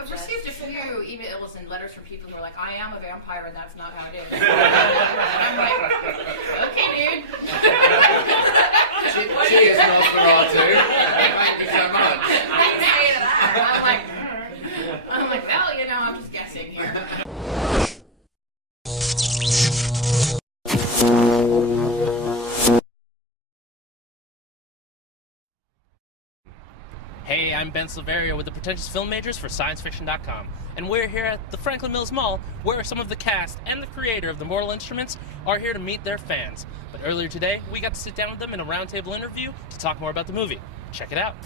I've received a few emails and letters from people who are like, I am a vampire and that's not how it is. And I'm like, okay, dude. Cheers, Nosferatu. Thank you so much. Thanks to that. I'm like, well, you know, I'm just guessing here. Hey, I'm Ben Silverio with the Pretentious Film Majors for ScienceFiction.com, and we're here at the Franklin Mills Mall, where some of the cast and the creator of the Mortal Instruments are here to meet their fans. But earlier today, we got to sit down with them in a roundtable interview to talk more about the movie. Check it out.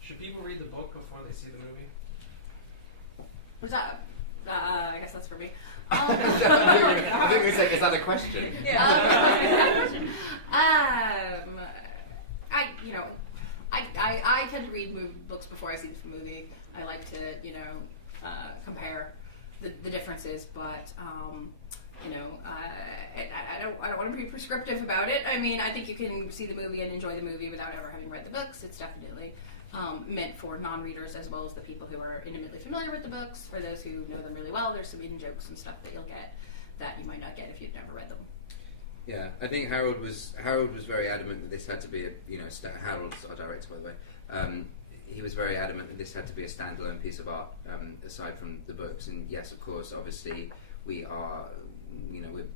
Should people read the book before they see the movie? What's that? I guess that's for me. I think we said, is that a question? I tend to read books before I see the movie. I like to, compare the differences, but I don't want to be prescriptive about it. I mean, I think you can see the movie and enjoy the movie without ever having read the books. It's definitely meant for non-readers as well as the people who are intimately familiar with the books. For those who know them really well, there's some in jokes and stuff that you'll get that you might not get if you've never read them. Yeah, I think Harold was very adamant that this had to be Harold's our director, by the way. He was very adamant that this had to be a standalone piece of art, aside from the books. And yes, of course, obviously we are,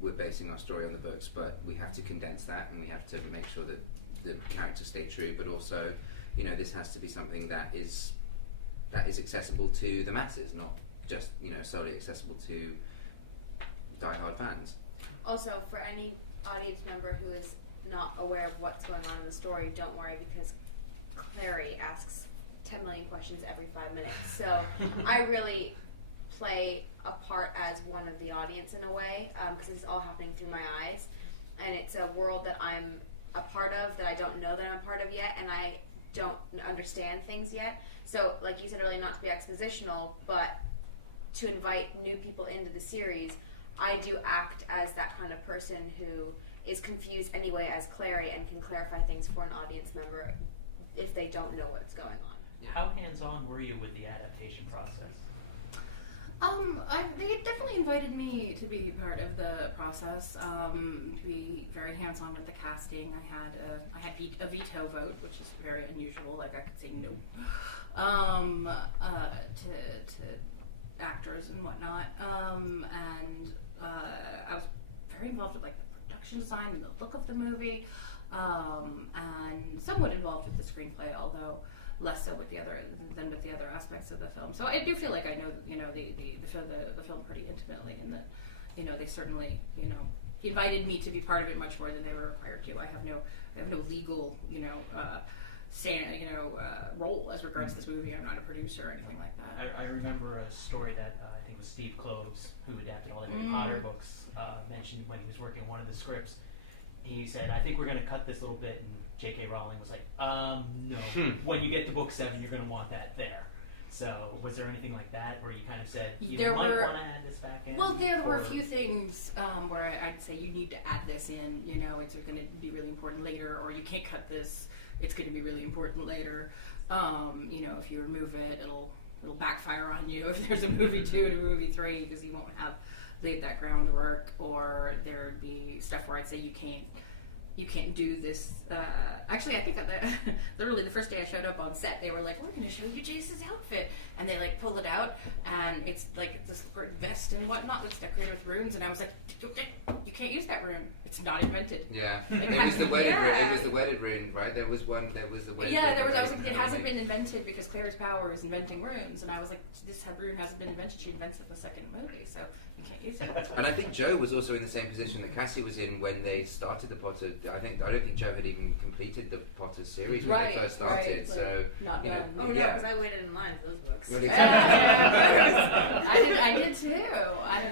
we're basing our story on the books, but we have to condense that and we have to make sure that the characters stay true, but also, this has to be something that is accessible to the masses, not just, solely accessible to die-hard fans. Also, for any audience member who is not aware of what's going on in the story, don't worry, because Clary asks 10 million questions every 5 minutes. So I really play a part as one of the audience in a way, because it's all happening through my eyes. And it's a world that I'm a part of that I don't know that I'm part of yet, and I don't understand things yet. So, like you said earlier, not to be expositional, but to invite new people into the series, I do act as that kind of person who is confused anyway as Clary and can clarify things for an audience member if they don't know what's going on. How hands-on were you with the adaptation process? They definitely invited me to be part of the process, to be very hands-on with the casting. I had a veto vote, which is very unusual. Like, I could say no to actors and whatnot. And I was very involved with, like, the production design and the look of the movie, and somewhat involved with the screenplay, although less so with the other aspects of the film. So I do feel like I know, the film pretty intimately, and that, they certainly, invited me to be part of it much more than they were required to. I have no legal, role as regards to this movie. I'm not a producer or anything like that. I remember a story that I think was Steve Kloves, who adapted all the Harry Potter books, mentioned when he was working on one of the scripts. He said, I think we're going to cut this little bit, and J.K. Rowling was like, no. When you get to book 7, you're going to want that there. So was there anything like that where you kind of said, you might want to add this back in? Well, there were a few things where I'd say you need to add this in, it's going to be really important later, or you can't cut this, it's going to be really important later. If you remove it, it'll backfire on you if there's a movie 2 and a movie 3, because you won't have laid that groundwork. Or there'd be stuff where I'd say you can't do this. Actually, I think literally the first day I showed up on set, they were like, we're going to show you Jace's outfit. And they, like, pulled it out, and it's, like, this vest and whatnot that's decorated with runes. And I was like, you can't use that rune. It's not invented. Yeah. It was the wedded rune. It was the wedded rune, right? There was the wedded rune. Yeah, I was like, it hasn't been invented because Claire's power is inventing runes. And I was like, this rune hasn't been invented. She invents it in the second movie, so you can't use it. And I think Joe was also in the same position that Cassie was in when they started the Potter. I don't think Joe had even completed the Potter series when they first started. Right. So not done. Oh no, because I waited in line for those books. Well, exactly. I did too.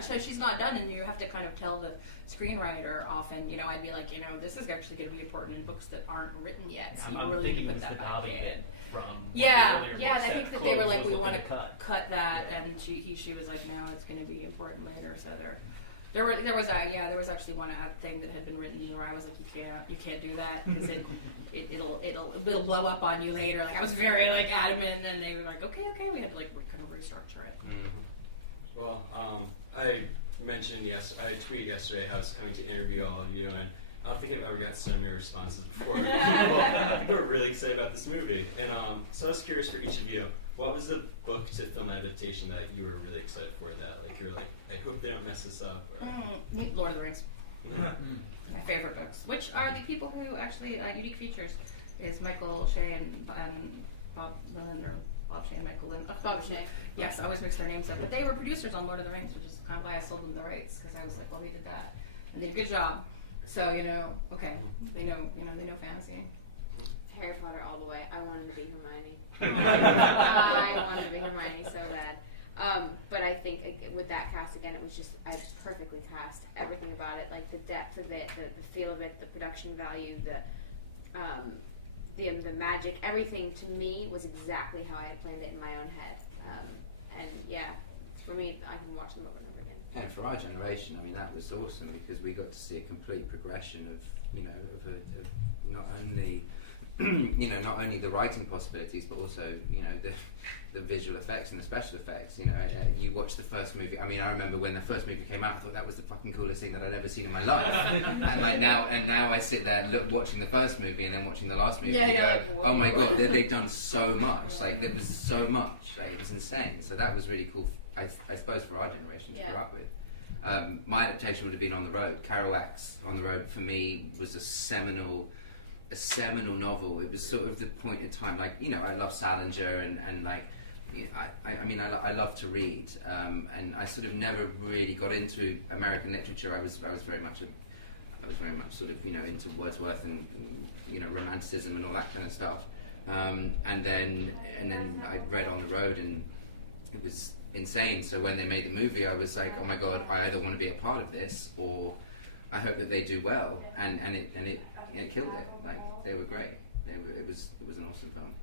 So she's not done, and you have to kind of tell the screenwriter often. I'd be like, this is actually going to be important in books that aren't written yet. So I'm really thinking it put was that the back Dobby in. bit from Yeah, the earlier and books I think that Kloves they were like, we looking want to cut. cut that, Yeah. and she was like, no, it's going to be important later. So they're There was actually one thing that had been written where I was like, you can't do that because it'll blow up on you later. Like I was very like adamant, and they were like, okay, we had to like kind of restructure it. Mm-hmm. Well, I mentioned I tweeted yesterday how I was coming to interview all of you, and I don't think I've ever got so many responses before. Well, people are really excited about this movie, and so I was curious for each of you, what was the book to film adaptation that you were really excited for? That like you're like, I hope they don't mess this up. Or... Lord of the Rings. My favorite books, which are the people who actually Unique Features is Michael Shea and Bob Lynn, or Bob Shea and Michael Lynn. Bob Shea. Yes, I always mix their names up, but they were producers on Lord of the Rings, which is kind of why I sold them the rights, because I was like, well, they did that and they did a good job. So okay, they know fantasy. Harry Potter all the way. I wanted to be Hermione. I wanted to be Hermione so bad. But I think with that cast again, it was just I perfectly cast everything about it, like the depth of it, the feel of it, the production value, the magic, everything to me was exactly how I had planned it in my own head. And yeah, for me, I can watch them over and over again. And for our generation, I mean, that was awesome because we got to see a complete progression of not only not only the writing possibilities, but also the visual effects and the special effects. You watch the first movie. I mean, I remember when the first movie came out, I thought that was the fucking coolest thing that I'd ever seen in my life. and now I sit there watching the first movie and then watching the last movie and go, like, oh my god, they've done so much. Like there was so much. Like, it was insane. So that was really cool. I suppose for our generation to grow up with. My adaptation would have been On the Road. Kerouac's On the Road for me was a seminal novel. It was sort of the point in time, like, I love Salinger and like, I love to read, and I sort of never really got into American literature. I was very much sort of into Wordsworth and romanticism and all that kind of stuff. And then I read On the Road, and it was insane. So when they made the movie, I was like, oh my god, I either want to be a part of this or I hope that they do well. And it killed it. Like, they were great. It was an awesome film.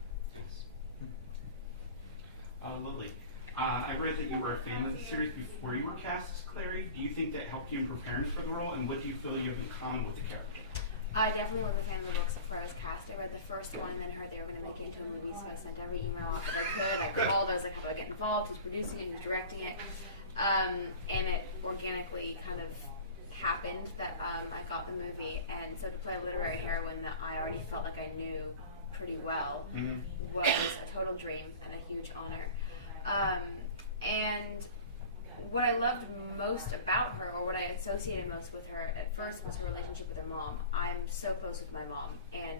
Lily, I read that you were a fan of the series before you were cast as Clary. Do you think that helped you in preparing for the role, and what do you feel you have in common with the character? I definitely was a fan of the books before I was cast. I read the first one and then heard they were going to make it into a movie, so I sent every email out that I could. I called, I was like, how do I get involved? Who's producing it? Who's directing it? And it organically kind of happened that I got the movie. And so to play a literary heroine that I already felt like I knew pretty well was a total dream and a huge honor. And what I loved most about her, or what I associated most with her at first, was her relationship with her mom. I'm so close with my mom, and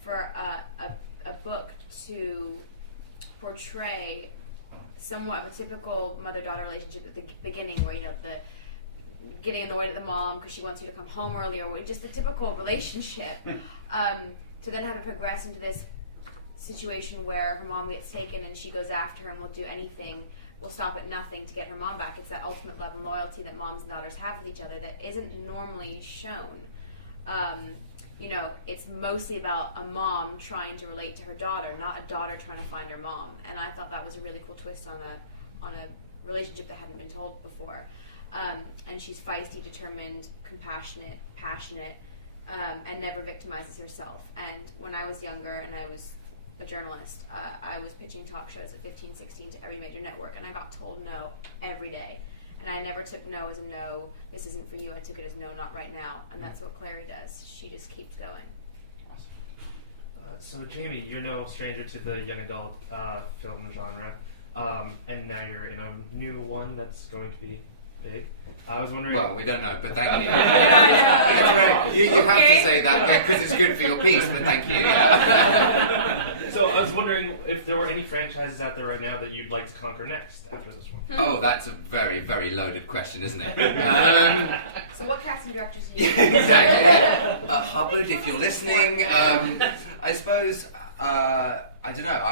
for a book to portray somewhat of a typical mother-daughter relationship at the beginning, where the getting annoyed at the mom because she wants you to come home early, or just the typical relationship, to then have it progress into this situation where her mom gets taken and she goes after her and will do anything, will stop at nothing to get her mom back. It's that ultimate love and loyalty that moms and daughters have with each other that isn't normally shown. It's mostly about a mom trying to relate to her daughter, not a daughter trying to find her mom. And I thought that was a really cool twist on a relationship that hadn't been told before. And she's feisty, determined, compassionate, passionate, and never victimizes herself. And when I was younger and I was a journalist, I was pitching talk shows at 15, 16 to every major network, and I got told no every day. And I never took no as a no, this isn't for you. I took it as no, not right now. And that's what Clary does. She just keeps going. So Jamie, you're no stranger to the young adult film genre, and now you're in a new one that's going to be big. I was wondering... Well, we don't know, but thank you. You have to say that because it's good for your piece, but thank you. So I was wondering if there were any franchises out there right now that you'd like to conquer next after this one. Oh, that's a very, very loaded question, isn't it? So what casting directors do you Exactly. Hubbard, if you're listening, I suppose, I don't know,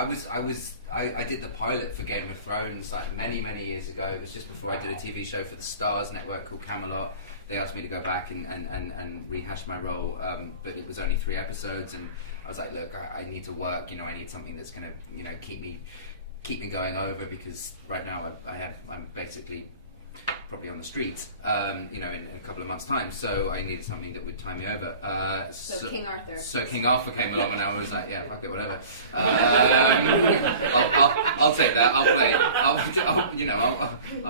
I did the pilot for Game of Thrones like many, many years ago. It was just before I did a TV show for the Stars Network called Camelot. They asked me to go back and rehash my role, but it was only 3 episodes, and I was like, look, I need to work. I need something that's going to keep me going over, because right now I'm basically probably on the streets, in a couple of months' time. So I needed something that would tie me over. So King Arthur. So King Arthur came along, and I was like, yeah, fuck it, whatever. I'll take that. I'll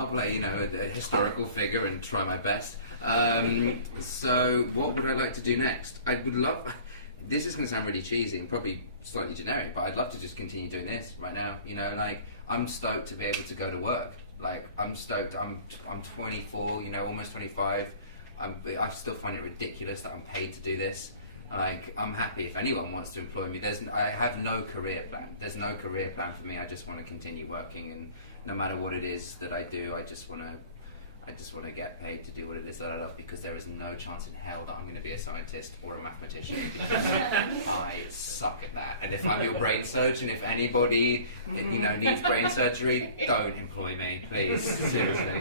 play, a historical figure and try my best. So what would I like to do next? I would love. This is going to sound really cheesy and probably slightly generic, but I'd love to just continue doing this right now. I'm stoked to be able to go to work. I'm stoked. I'm 24. Almost 25. I still find it ridiculous that I'm paid to do this. I'm happy if anyone wants to employ me. I have no career plan. There's no career plan for me. I just want to continue working, and no matter what it is that I do, I just want to get paid to do what it is that I love, because there is no chance in hell that I'm going to be a scientist or a mathematician. I suck at that. And if I'm your brain surgeon, if anybody needs brain surgery, don't employ me, please. Seriously.